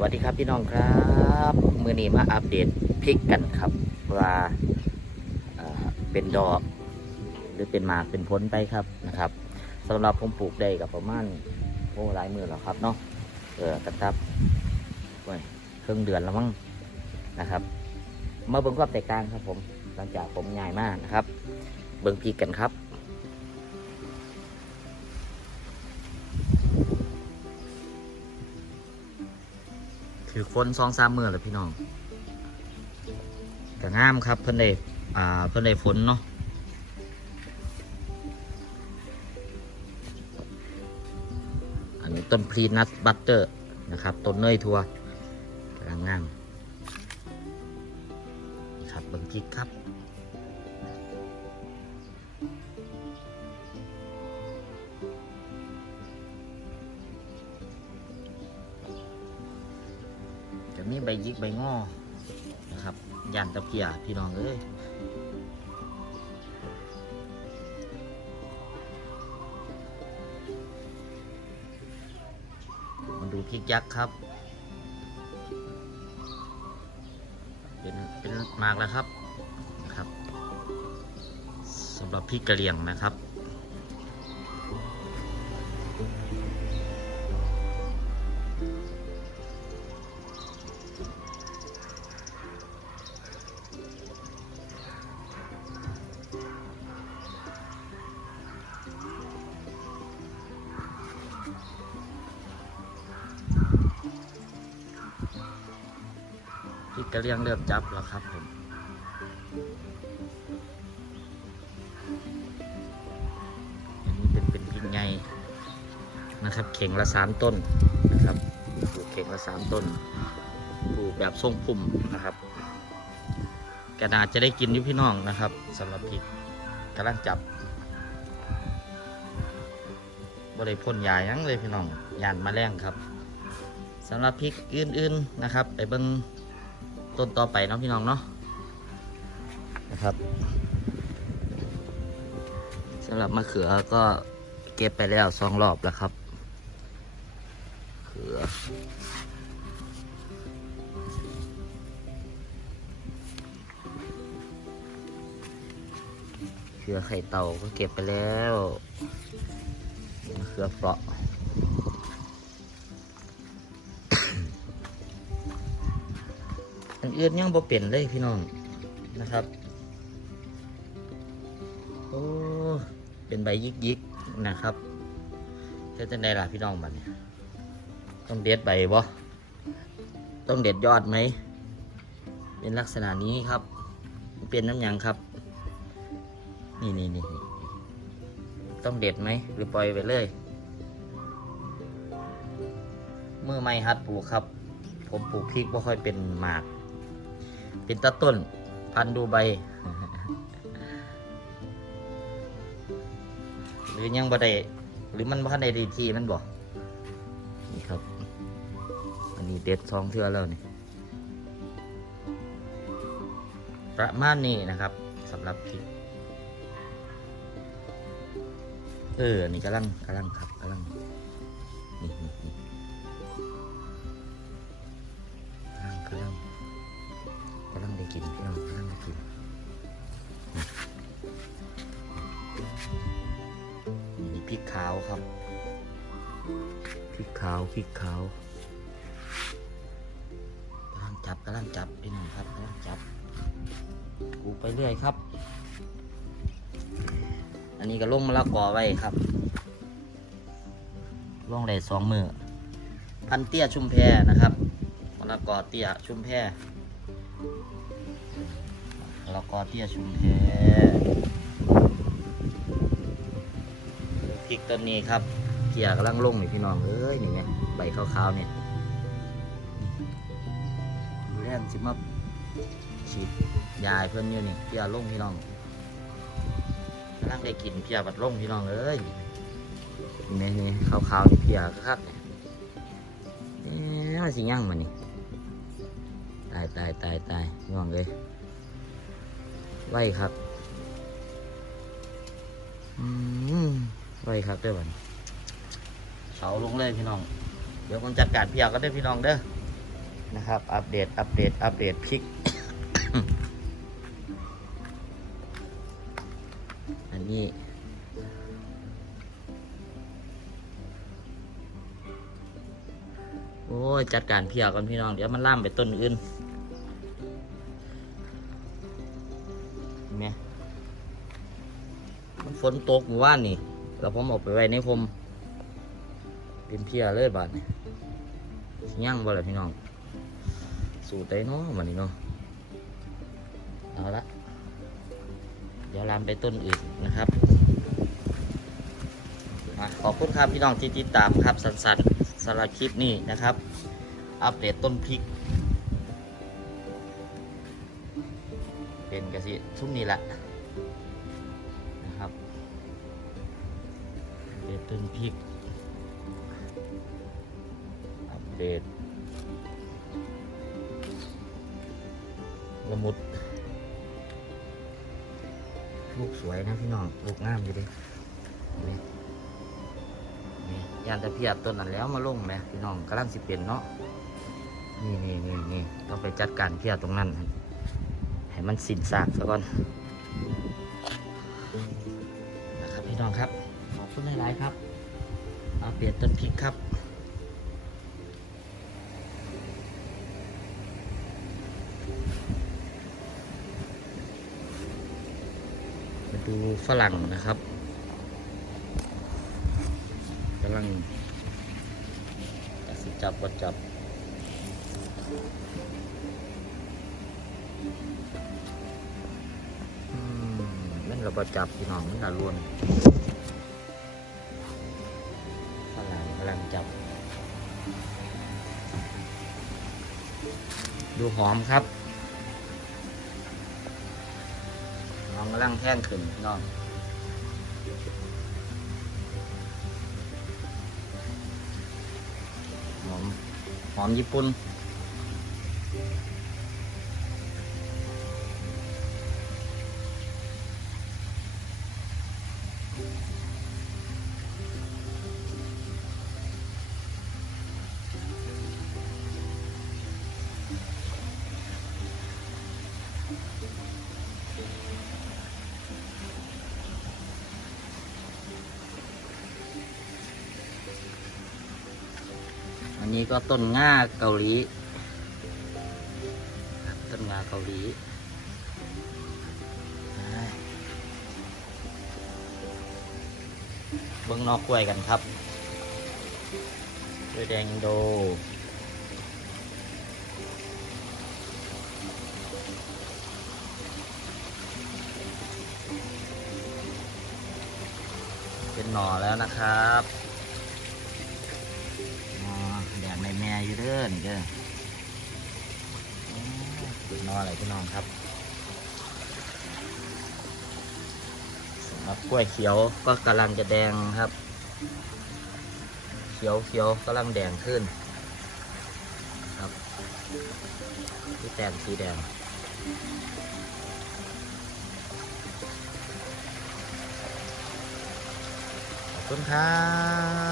วัสดีครับพี่น้องครับมือนี้มาอัปเดตพริกกันครับว่าเอ่อเป็นดอก หรือเป็นหมากเป็นผลไปครับนะครับสำหรับผมปลูกได้กับประมาณโอ้หลายมือแล้วครับเนาะเออกระตับโอ้ยครึ่งเดือนแล้วมั้งนะครับ มาเบิ่งความแตกต่างครับผมหลังจากผมง่ายมากนะครับ เบิ่งพริกกันครับ ถือฝนสองสามมือแล้วพี่น้องแต่งามครับเพื่อนเด้อ่าเพื่อนเด้ฝนเนาะอันนี้ต้นพรีนัทบัตเตอร์นะครับต้นเนยทัวกำลังงามนี่ครับเบิ้งพริกครับ ยิกใบงอนะครับย่านตะเพียพี่น้องเอ้ยมาดูพริกยักษ์ครับ เป็นเป็นมากแล้วครับนะครับสำหรับพริกกระเหลี่ยงนะครับ พริกกระเหลี่ยงเริ่มจับแล้วครับผมอันนี้เป็นเป็นพริกไงนะครับ เข่งละสามต้นนะครับปลูกเข่งละสามต้นปลูกแบบทรงพุ่มนะครับกระดาษจะได้กินยู่พี่น้องนะครับสำหรับพริกกำลังจับบ่ได้พ่นยาหยังเลยพี่น้องยานมาแรงครับสำหรับพริกอื่นๆนะครับไปเบิ่ง ต้นต่อไปเนาะพี่น้องเนาะนะครับสำหรับมะเขือก็เก็บไปแล้วสองรอบแล้วครับเขือเขือไข่เต่าก็เก็บไปแล้วมะเขือเปราะ อันอื่นยังบ่เปลี่ยนเลยพี่น้องนะครับโอ้เป็นใบยิกยิกนะครับจะจะได้ล่ะพี่น้องบัดเนี่ยต้องเด็ดใบบ่ต้องเด็ดยอดไหมเป็นลักษณะนี้ครับ เป็นน้ำยังครับนี่นี่นี่นี่ต้องเด็ดไหมหรือปล่อยไปเลยเมื่อไม่ฮัดปลูกครับ ผมปลูกพริกบ่ค่อยเป็นหมาก เป็นต้นต้น พันดูใบ หรือยังบ่ได้หรือมันบ่ทันได้ดีทีมันบอกนี่ครับ อันนี้เด็ดสองเทือแล้วนี่ประมาณนี้นะครับสำหรับพริกเอออันนี้กำลังกำลังครับกำลังนี่นี่นี่กำลังกำลัง กินพี่น้องกำลังกินนี่พริกขาวครับพริกขาวพริกขาวกำลังจับกำลังจับพี่น้องครับกำลังจับกูไปเรื่อยครับ อันนี้ก็ลงมะละกอไว้ครับลงได้สองมือพันเตี้ยชุมแพนะครับมะละกอเตี้ยชุมแพ แล้วก็เตี้ยชุมแพพริกต้นนี้ครับ เกียกำลังลงนี่พี่น้องเอ้ยนี่ไงใบขาวๆเนี่ยเล่นสิมาฉีดยาให้เพื่อนอยู่นี่เพียลงพี่น้องกำลังได้กินเพียบัดลงพี่น้องเอ้ยนี่นี่ขาวๆนี่เพียครับเนี่ยเอ๊ะสิย่างมันนี่ตายตายตายตายพี่น้องเลย ไว้ครับอืมไว้ครับเด้อวันเสาลงเลยพี่น้อง เดี๋ยวผมจัดการพี่ยาก็ได้พี่น้องเด้อนะครับ อัปเดต อัปเดต อัปเดตพริก อันนี้โอ้ยจัดการเพียก่อนพี่น้อง เดี๋ยวมันล่ามไปต้นอื่น ไหมมันฝนตกหมู่บ้านนี่แล้วผมออกไปไว้ในผมเป็นเพียเลยบาดนี่ย่างบ่ล่ะพี่น้อง สูตรได้เนาะมันนี่เนาะเอาละเดี๋ยวลามไปต้นอื่นนะครับขอบคุณครับพี่น้องที่ติดตามครับสันๆสำหรับคลิปนี้นะครับ อัปเดตต้นพริก เป็นกระสิทุ่มนี้แหละนะครับอัปเดตต้นพริก อัปเดตละมุด ลูกสวยนะพี่น้อง ลูกงามอยู่ดินี่นี่ยานตะเพียบต้นนั้นแล้วมาลงไหมพี่น้องกำลังสิเปลี่ยนเนาะ นี่นี่นี่นี่ต้องไปจัดการเพียบตรงนั้น ให้มันสินซากซะก่อนนะครับพี่น้องครับ ขอบคุณหลายๆครับเอาเปลี่ยนต้นพริกครับมาดูฝรั่งนะครับกำลังตัดสินจับก็จับ นั่นเราก็จับพี่น้องนั่นละลวนฝรั่งกำลังจับ ดูหอมครับน้องกำลังแท่งขึ้นพี่น้องหอม หอมญี่ปุ่น นี้ก็ต้นง่าเกาหลีต้นงาเกาหลีเบิ้งนอกกล้วยกันครับกล้วยแดงโดเป็นหน่อแล้วนะครับ ด้อนี่เด้อเป็นหน่ออะไรพี่น้องครับสำหรับกล้วยเขียวก็กำลังจะแดงครับ เขียวเขียวกำลังแดงขึ้น ครับ ที่แตงสีแดงขอบคุณครับ